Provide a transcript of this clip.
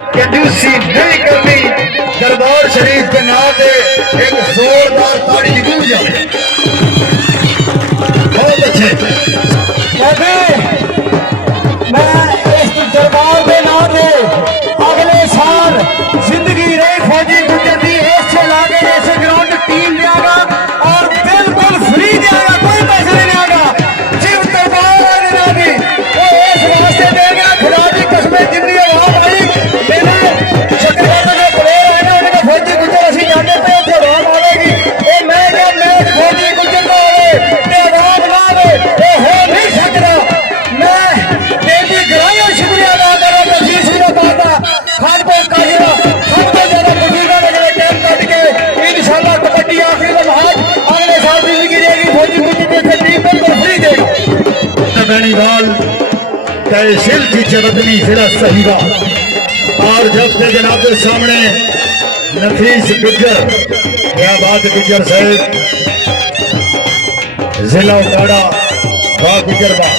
कंजूसी नहीं करनी। दरबार शरीफ के नाम से एक जोरदार ताड़ी निकल जाए। बहुत अच्छे। मैं इस दरबार के नाम से अगले साल जिंदगी रही फौजी गुजर की इससे लागे जैसे ग्राउंड टीम देगा और बिल्कुल फ्री देगा, कोई पैसा नहीं देगा। सिर्फ दरबार आने भी वो इस वास्ते देगा, खुदा की कसम जिंदगी आवाज आई मेरे चक्रवर्ती के प्लेयर आए ना उनका फौजी गुजर असं जाने पे उत्थे आवाज आएगी। वो मैं क्या मैच फौजी गुजर का आए आवाज ना आए वो हो नहीं सकता। मैं बेटी गराई और शुक्रिया अदा कर रहा हूं शीश भी पाता खानपुर काहिरा सब तो ज्यादा बुजुर्गों ने जरा टाइम कट के इंशाल्लाह कबड्डी आखिरी लम्हात अगले साल जिंदगी रहेगी फौजी गुजर के टीम बिल्कुल फ्री देगा। बेनीवाल तहसील की चरदनी जिला सहीवा और जब से जनाब के सामने नफीस गुज्जर, क्या बात गुज्जर साहब, जिला उटाड़ा वाह गुज्जर वाह।